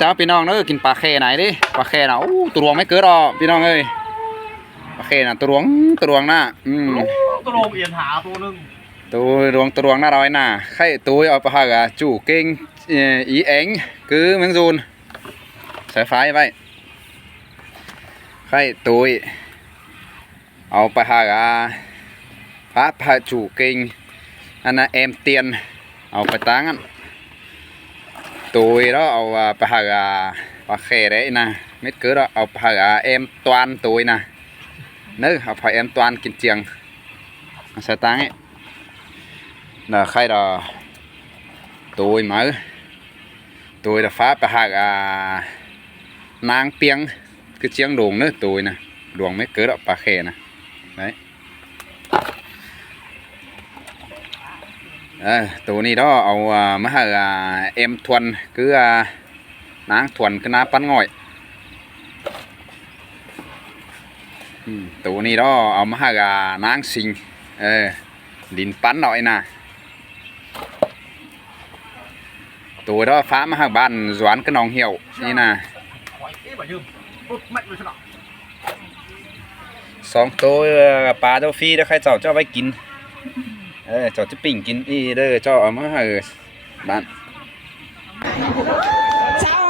จ้าพี่น้องเนอะกินปลาแค่ไหนดิปลาแค่น่ะตัวรวงไม่เกิดหรอกพี่น้องเอ้ยปลาแค่น่ะตัวรวงน่ะตัวรวงเอียนหาตัวนึงตัวรวงน่าร้อยน่ะไข่ตัวเอาไปหากะจู่เก่งอีเอ็งcứ miếng run sải phái vậyไข่ตัวเอาไปหากะพระพาจู่เก่งอันน่ะเอ็มเตียนเอาไปตั้งอันtôi đó ao bà bà khè đấy nè mấy cứ đó ao bà em toàn tôi nè nữ học phải em toàn kinh trường sẽ tăng ấy là khai đó tôi mới tôi là phá bà nang pieng cái chiếng đồn nữa tôi nè đồn mấy cứ đó bà khè nè đấyตัวนี้đóเอามาให้เอ็มทวนคือนางทวนคือน้าปั้นง่อยตัวนี้đóเอามาให้นางสิงดินปั้นหน่อยนะตัวđó pháมาให้บ้านสวนcáiนองเหี่ยวนี่นะสองตัวปลาเจ้าฟรีแล้วใครเจ้าไว้กินcho chứ bình kín đi đây cho ở mà bạn chào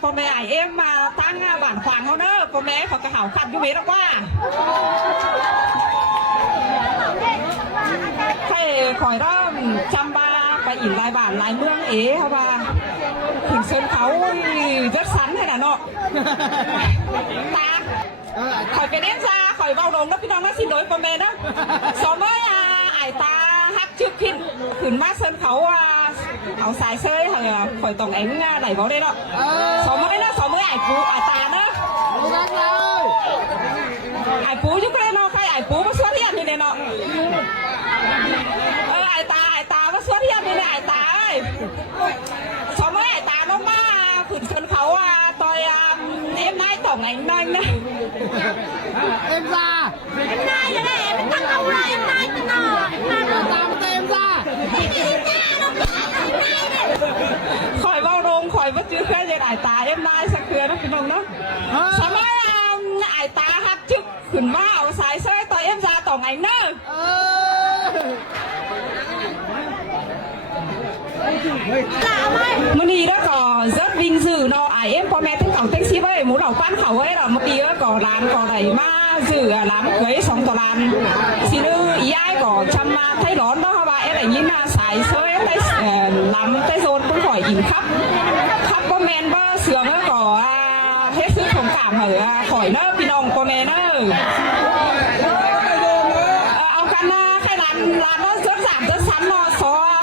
พ่อแม่เอ็มมาตั้งบ้านขวางเขาเนอะพ่อแม่เขากระเหาขัดอยู่เมตรกว่าให้คอยร่มจำบ้าไปอินลายบ้านลายเมืองเขาว่าถึงเส้นเขาrất sắn hay là nọ ta khỏi cái đếm ra khỏi vào đồng đóพี่น้องนะxin lỗiพ่อแม่นะสมัยไอ้ตาฮักชึกขึ้นมาเส้นเขาเอาสายเซยข่อยตรงเอ็งไหลบอกได้เนาะสมัยนะสมัยไอ้ปูไอ้ตาเนาะไอ้ปูยุคเรนเนาะใครไอ้ปูมาสวดเทียนนี่เนาะไอ้ตามาสวดเทียนนี่ไอ้ตาสมัยไอ้ตาน้องมาขึ้นเส้นเขาต่อยเอ็มนายตรงเอ็งนั่งนะเอ็มซ่ายังไงมันตั้งเอาอะไรนายกันเนาะตามเต็มซ่าคอยว่าโรงคอยว่าจื้อแค่ยังไอ้ตาเอ็มนายสักเทือนะพี่น้องเนาะสมัยไอ้ตาฮักจึกขึ้นมาเอาสายเสื้อต่อเอ็มซาต่อไงเนอะมื่อนี้đó có rất vinh dự nó ai emพ่อแม่ทั้งของเต็งซีไว้หมูดอกปั้นเขาไว้เราเมื่อกี้ก็ร้านก็ไหนมาdự làm quấy xong tòa làm xin ý ai có chăm thấy đón đó ba em lại nhìn là xài sới tay làm tay rôn cũng khỏi nhìn khắp có men ba sướng có hết sức thông cảm ở khỏi nó phi nông có men nữa ông căn khai làm nó rất giảm rất sắn nó xó